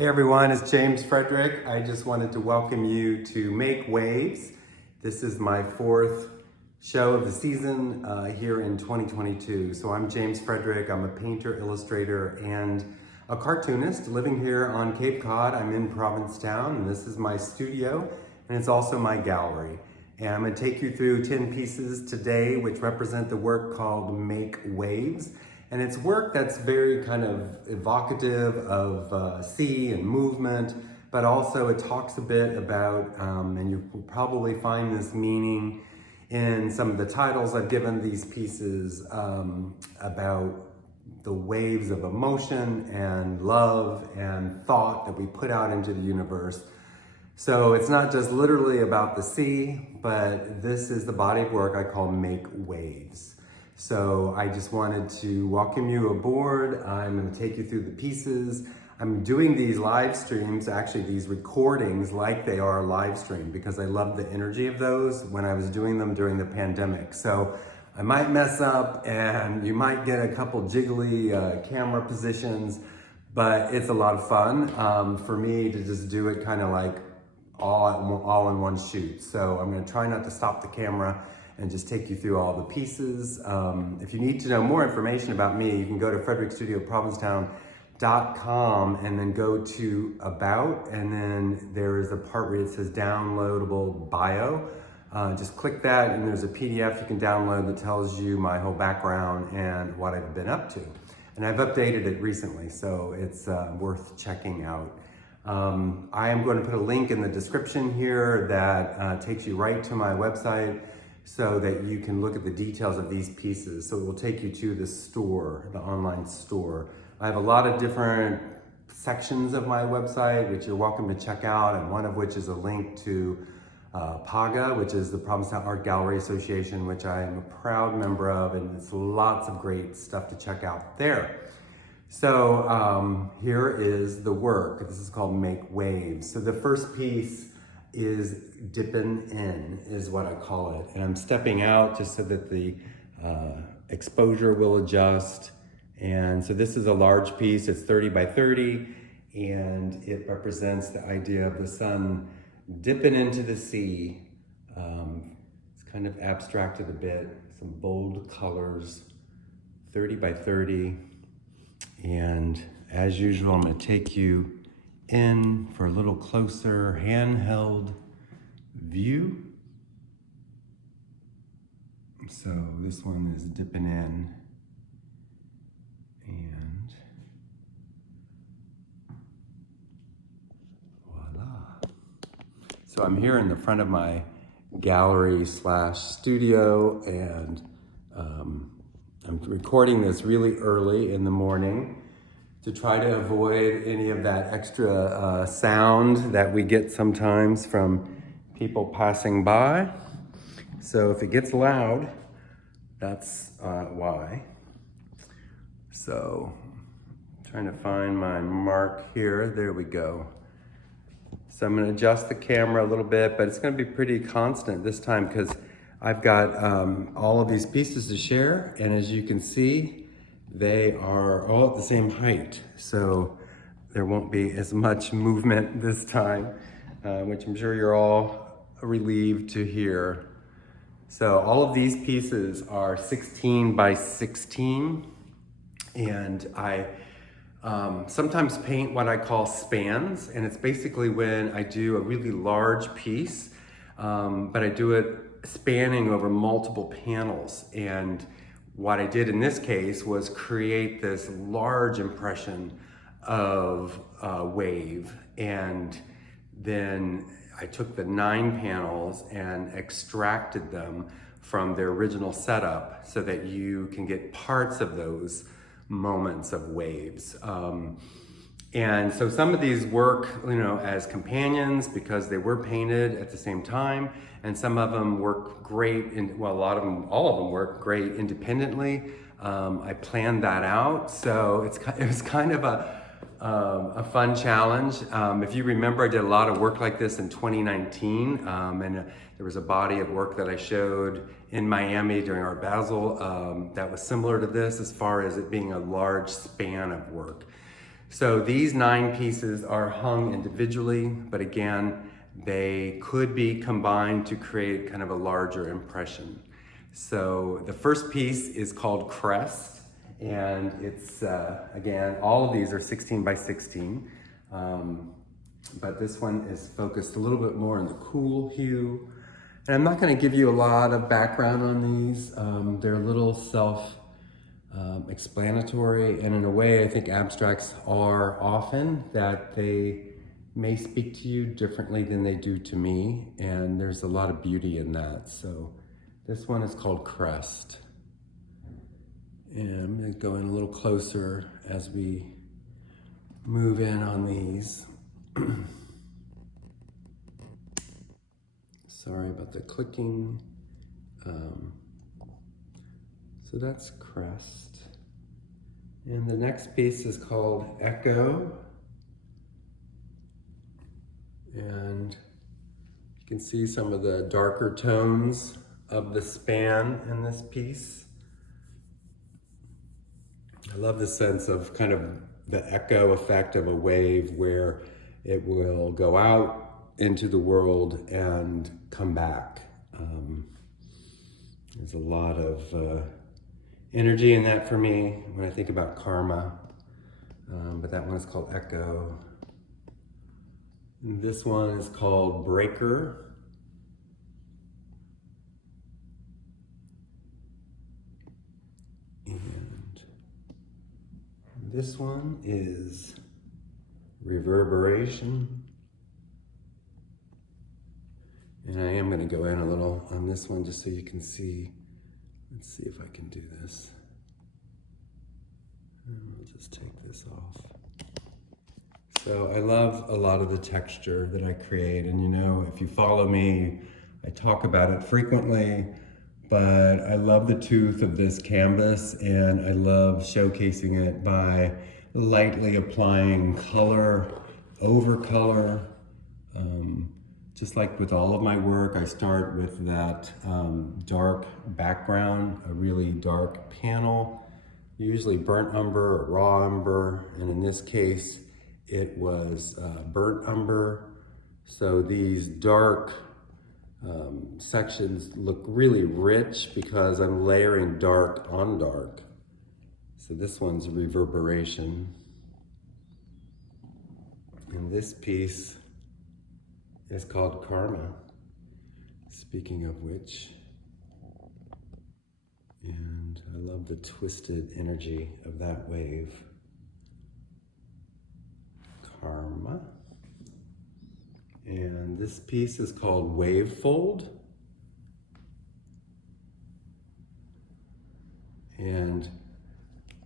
Hey everyone, it's James Frederick. I just wanted to welcome you to Make Waves. This is my fourth show of the season here in 2022. So I'm James Frederick. I'm a painter, illustrator, and a cartoonist living here on Cape Cod. I'm in Provincetown, and this is my studio, and it's also my gallery. And I'm going to take you through 10 pieces today, which represent the work called Make Waves. And it's work that's very kind of evocative of sea and movement, but also it talks a bit about, and you will probably find this meaning in some of the titles I've given these pieces, about the waves of emotion and love and thought that we put out into the universe. So it's not just literally about the sea, but this is the body of work I call Make Waves. So I just wanted to welcome you aboard. I'm going to take you through the pieces. I'm doing these live streams, actually these recordings, like they are live stream because I love the energy of those when I was doing them during the pandemic. So I might mess up and you might get a couple jiggly camera positions, but it's a lot of fun for me to just do it kind of like all in one shoot. So I'm going to try not to stop the camera and just take you through all the pieces. If you need to know more information about me, you can go to frederickstudioprovincetown.com and then go to About, and then there is a part where it says Downloadable Bio. Just click that and there's a PDF you can download that tells you my whole background and what I've been up to. And I've updated it recently, so it's worth checking out. I am going to put a link in the description here that takes you right to my website, so that you can look at the details of these pieces. So it will take you to the store, the online store. I have a lot of different sections of my website, which you're welcome to check out, and one of which is a link to PAGA, which is the Provincetown Art Gallery Association, which I am a proud member of, and it's lots of great stuff to check out there. So here is the work. This is called Make Waves. So the first piece is dipping in, is what I call it. And I'm stepping out just so that the exposure will adjust. And so this is a large piece, it's 30 by 30, and it represents the idea of the sun dipping into the sea. It's kind of abstracted a bit, some bold colors, 30 by 30. And as usual, I'm gonna take you in for a little closer handheld view. So this one is dipping in, and voila. So I'm here in the front of my gallery slash studio, and I'm recording this really early in the morning to try to avoid any of that extra sound that we get sometimes from people passing by. So if it gets loud, that's why. So I'm trying to find my mark here. There we go. So I'm going to adjust the camera a little bit, but it's going to be pretty constant this time because I've got all of these pieces to share, and as you can see, they are all at the same height, so there won't be as much movement this time, which I'm sure you're all relieved to hear. So all of these pieces are 16 by 16, and I sometimes paint what I call spans, and it's basically when I do a really large piece, but I do it spanning over multiple panels. And what I did in this case was create this large impression of a wave, and then I took the 9 panels and extracted them from their original setup so that you can get parts of those moments of waves. And so some of these work, as companions because they were painted at the same time, and some of them work great, all of them work great independently. I planned that out, so it was kind of a fun challenge. If you remember, I did a lot of work like this in 2019, and there was a body of work that I showed in Miami during Art Basel that was similar to this as far as it being a large span of work. So these 9 pieces are hung individually, but again, they could be combined to create kind of a larger impression. So the first piece is called Crest, and it's, again, all of these are 16 by 16, but this one is focused a little bit more on the cool hue. And I'm not gonna give you a lot of background on these. They're a little self-explanatory, and in a way, I think abstracts are often that they may speak to you differently than they do to me, and there's a lot of beauty in that. So this one is called Crest. And I'm gonna go in a little closer as we move in on these. Sorry about the clicking. So that's Crest. And the next piece is called Echo. And you can see some of the darker tones of the span in this piece. I love the sense of kind of the echo effect of a wave where it will go out into the world and come back. There's a lot of energy in that for me when I think about karma, but that one is called Echo. And this one is called Breaker. And this one is Reverberation. And I am going to go in a little on this one just so you can see. Let's see if I can do this. And I'll just take this off. So I love a lot of the texture that I create, and you know, if you follow me, I talk about it frequently, but I love the tooth of this canvas, and I love showcasing it by lightly applying color over color. Just like with all of my work, I start with that dark background, a really dark panel, usually burnt umber or raw umber, and in this case, it was burnt umber. So these dark sections look really rich because I'm layering dark on dark. So this one's Reverberation. And this piece is called Karma, speaking of which. And I love the twisted energy of that wave. Karma. And this piece is called Wavefold. And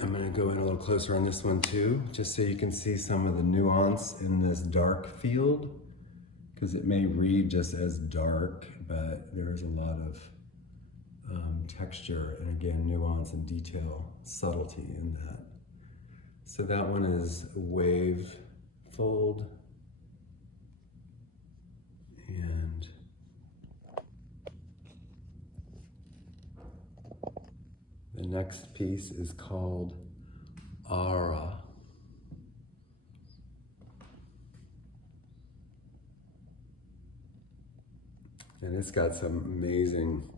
I'm going to go in a little closer on this one too, just so you can see some of the nuance in this dark field, because it may read just as dark, but there's a lot of texture and again, nuance and detail, subtlety in that. So that one is Wavefold. And the next piece is called Aura. And it's got some amazing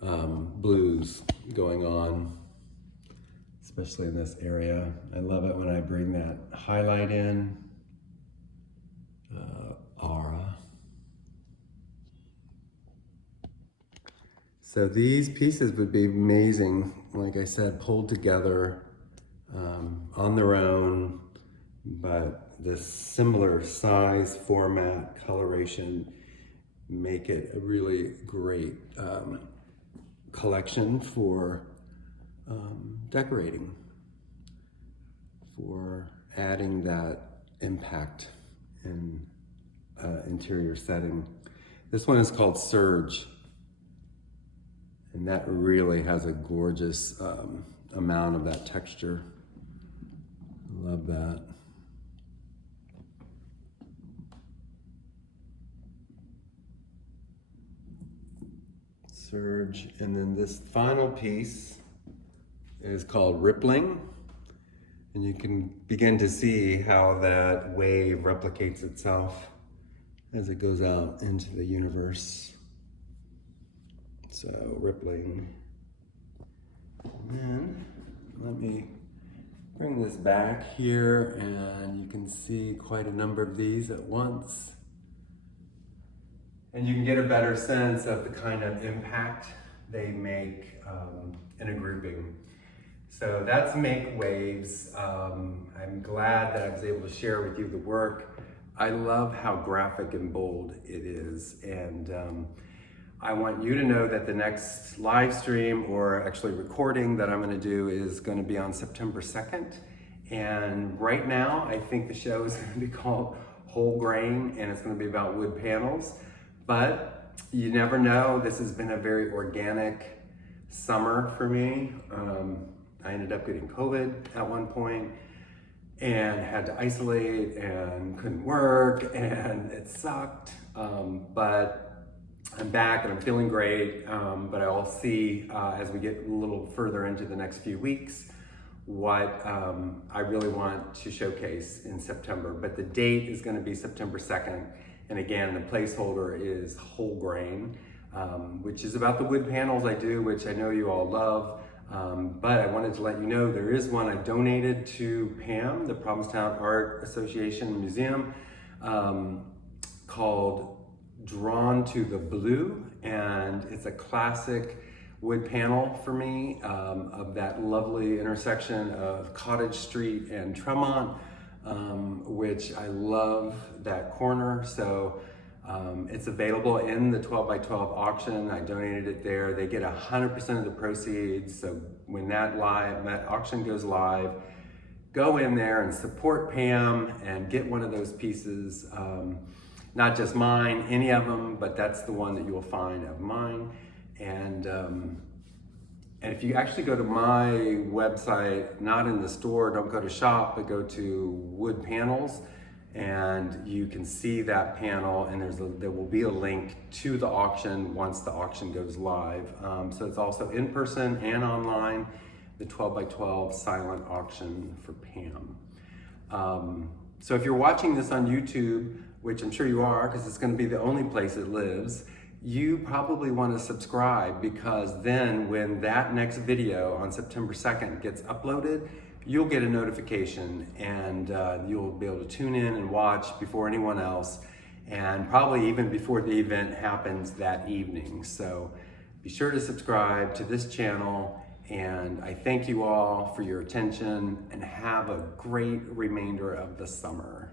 blues going on, especially in this area. I love it when I bring that highlight in. Aura. So these pieces would be amazing, like I said, pulled together on their own, but this similar size, format, coloration make it a really great collection for decorating, for adding that impact in interior setting. This one is called Surge, and that really has a gorgeous amount of that texture. Love that. Surge. And then this final piece is called Rippling. And you can begin to see how that wave replicates itself as it goes out into the universe. So rippling. And then let me bring this back here, and you can see quite a number of these at once. And you can get a better sense of the kind of impact they make in a grouping. So that's Make Waves. I'm glad that I was able to share with you the work. I love how graphic and bold it is. And I want you to know that the next live stream, or actually recording, that I'm gonna do is gonna be on September 2nd. And right now, I think the show is gonna be called Whole Grain, and it's gonna be about wood panels. But you never know. This has been a very organic summer for me. I ended up getting COVID at one point and had to isolate and couldn't work, and it sucked. But I'm back and I'm feeling great. But I'll see as we get a little further into the next few weeks what I really want to showcase in September. But the date is going to be September 2nd. And again, the placeholder is Whole Grain, which is about the wood panels I do, which I know you all love. But I wanted to let you know there is one I donated to PAM, the Provincetown Art Association Museum, called Drawn to the Blue. And it's a classic wood panel for me of that lovely intersection of Cottage Street and Tremont, which I love that corner. So it's available in the 12 by 12 auction. I donated it there. They get 100% of the proceeds. So when that auction goes live, go in there and support Pam and get one of those pieces. Not just mine, any of them, but that's the one that you will find of mine. And if you actually go to my website, not in the store, don't go to shop, but go to Wood Panels, and you can see that panel, and there will be a link to the auction once the auction goes live. So it's also in person and online, the 12 by 12 silent auction for Pam. So if you're watching this on YouTube, which I'm sure you are, because it's going to be the only place it lives, you probably want to subscribe, because then when that next video on September 2nd gets uploaded, you'll get a notification, and you'll be able to tune in and watch before anyone else, and probably even before the event happens that evening. So be sure to subscribe to this channel, and I thank you all for your attention, and have a great remainder of the summer.